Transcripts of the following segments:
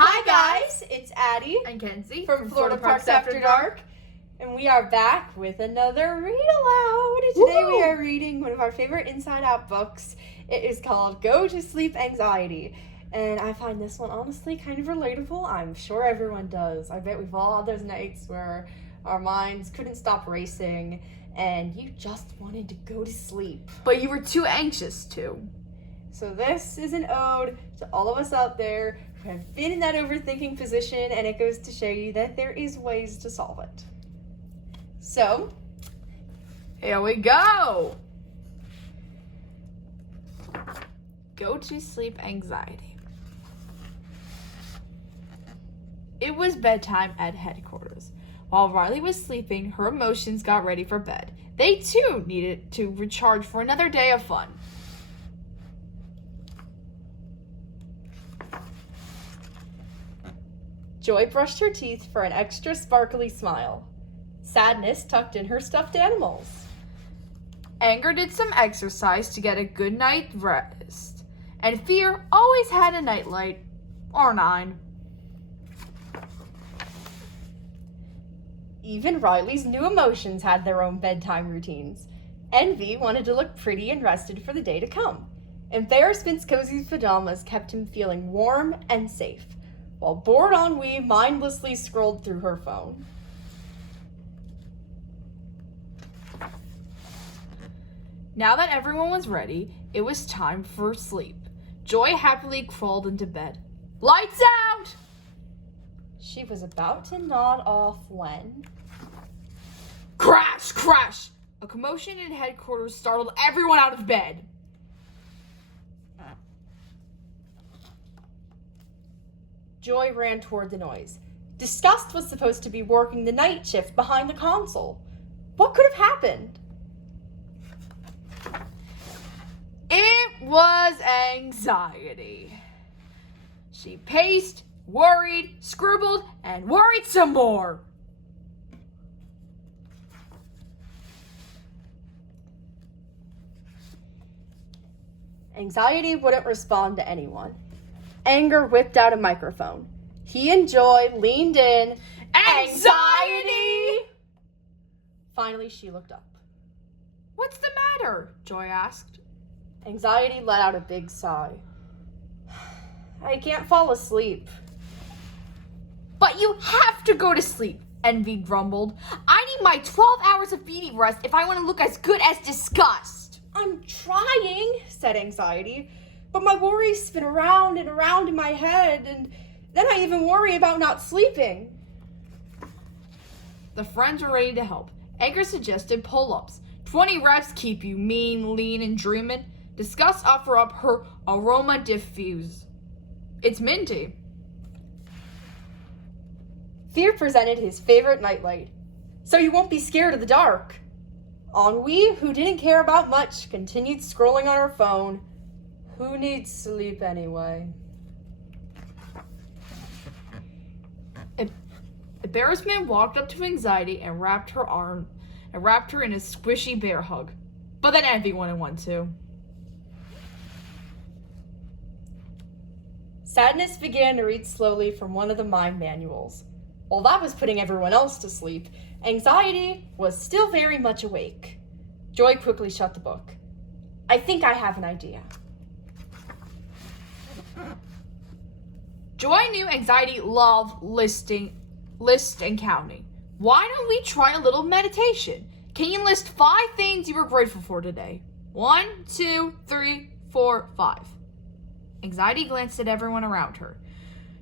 Hi guys, it's Addie and Kenzie from Florida Parks After Dark, and we are back with another Read Aloud. Today we are reading one of our favorite Inside Out books. It is called Go to Sleep Anxiety, and I find this one honestly kind of relatable. I'm sure everyone does. I bet we've all had those nights where our minds couldn't stop racing and you just wanted to go to sleep. But you were too anxious to. So this is an ode to all of us out there who have been in that overthinking position, and it goes to show you that there is ways to solve it. So, here we go. Go to sleep anxiety. It was bedtime at headquarters. While Riley was sleeping, her emotions got ready for bed. They too needed to recharge for another day of fun. Joy brushed her teeth for an extra sparkly smile. Sadness tucked in her stuffed animals. Anger did some exercise to get a good night's rest. And fear always had a nightlight, or 9. Even Riley's new emotions had their own bedtime routines. Envy wanted to look pretty and rested for the day to come. Embarrassment's cozy pajamas kept him feeling warm and safe, while bored ennui mindlessly scrolled through her phone. Now that everyone was ready, it was time for sleep. Joy happily crawled into bed. Lights out! She was about to nod off when... Crash! Crash! A commotion in headquarters startled everyone out of bed. Joy ran toward the noise. Disgust was supposed to be working the night shift behind the console. What could have happened? It was anxiety. She paced, worried, scribbled, and worried some more. Anxiety wouldn't respond to anyone. Anger whipped out a microphone. He and Joy leaned in. Anxiety! Finally, she looked up. What's the matter? Joy asked. Anxiety let out a big sigh. I can't fall asleep. But you have to go to sleep, Envy grumbled. I need my 12 hours of beauty rest if I want to look as good as Disgust. I'm trying, said Anxiety, but my worries spin around and around in my head, and then I even worry about not sleeping. The friends were ready to help. Anger suggested pull-ups. 20 reps keep you mean, lean, and dreaming. Disgust offer up her aroma diffuse. It's minty. Fear presented his favorite nightlight, so you won't be scared of the dark. Ennui, who didn't care about much, continued scrolling on her phone. Who needs sleep anyway? Embarrassment walked up to Anxiety and wrapped her in a squishy bear hug. But then Envy wanted one too. Sadness began to read slowly from one of the mind manuals. While that was putting everyone else to sleep, Anxiety was still very much awake. Joy quickly shut the book. I think I have an idea. Joy knew Anxiety loved list and counting. Why don't we try a little meditation? Can you list 5 things you were grateful for today? 1, 2, 3, 4, 5. Anxiety glanced at everyone around her.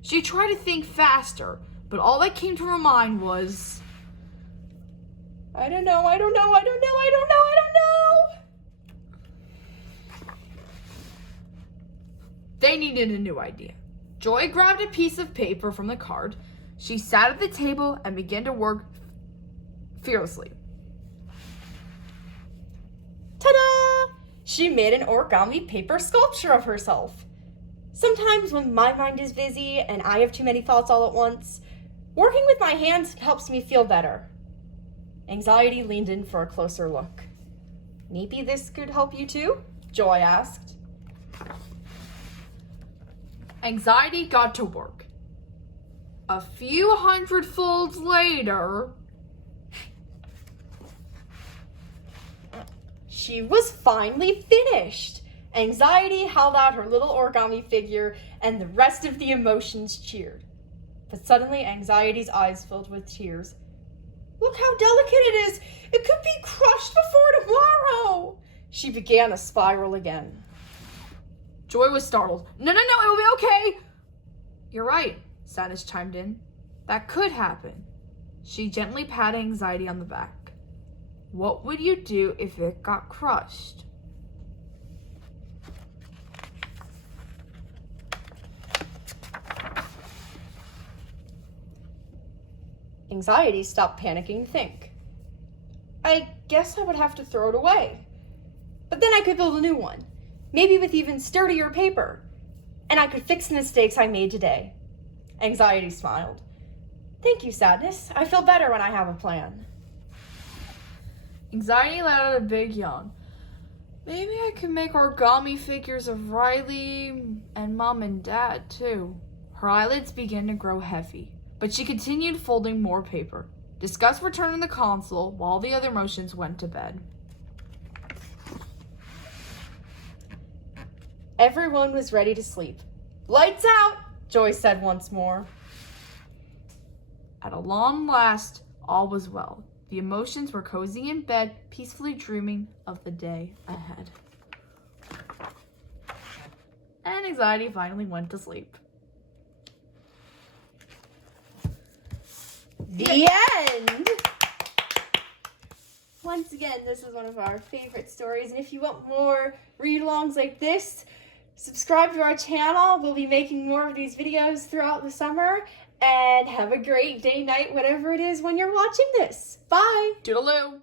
She tried to think faster, but all that came to her mind was... I don't know. They needed a new idea. Joy grabbed a piece of paper from the card. She sat at the table and began to work fearlessly. Ta-da! She made an origami paper sculpture of herself. Sometimes when my mind is busy and I have too many thoughts all at once, working with my hands helps me feel better. Anxiety leaned in for a closer look. Maybe this could help you too? Joy asked. Anxiety got to work. A few hundred folds later, she was finally finished. Anxiety held out her little origami figure, and the rest of the emotions cheered. But suddenly, Anxiety's eyes filled with tears. Look how delicate it is! It could be crushed before tomorrow! She began a spiral again. Joy was startled. No, it will be okay. You're right, Sadness chimed in. That could happen. She gently patted Anxiety on the back. What would you do if it got crushed? Anxiety stopped panicking to think. I guess I would have to throw it away. But then I could build a new one, maybe with even sturdier paper. And I could fix the mistakes I made today. Anxiety smiled. Thank you, Sadness. I feel better when I have a plan. Anxiety let out a big yawn. Maybe I could make origami figures of Riley and Mom and Dad, too. Her eyelids began to grow heavy, but she continued folding more paper. Disgust returned to the console while the other motions went to bed. Everyone was ready to sleep. Lights out, Joy said once more. At a long last, all was well. The emotions were cozy in bed, peacefully dreaming of the day ahead. And Anxiety finally went to sleep. The end! Once again, this is one of our favorite stories, and if you want more read-alongs like this, subscribe to our channel. We'll be making more of these videos throughout the summer, and have a great day, night, whatever it is when you're watching this. Bye! Toodaloo!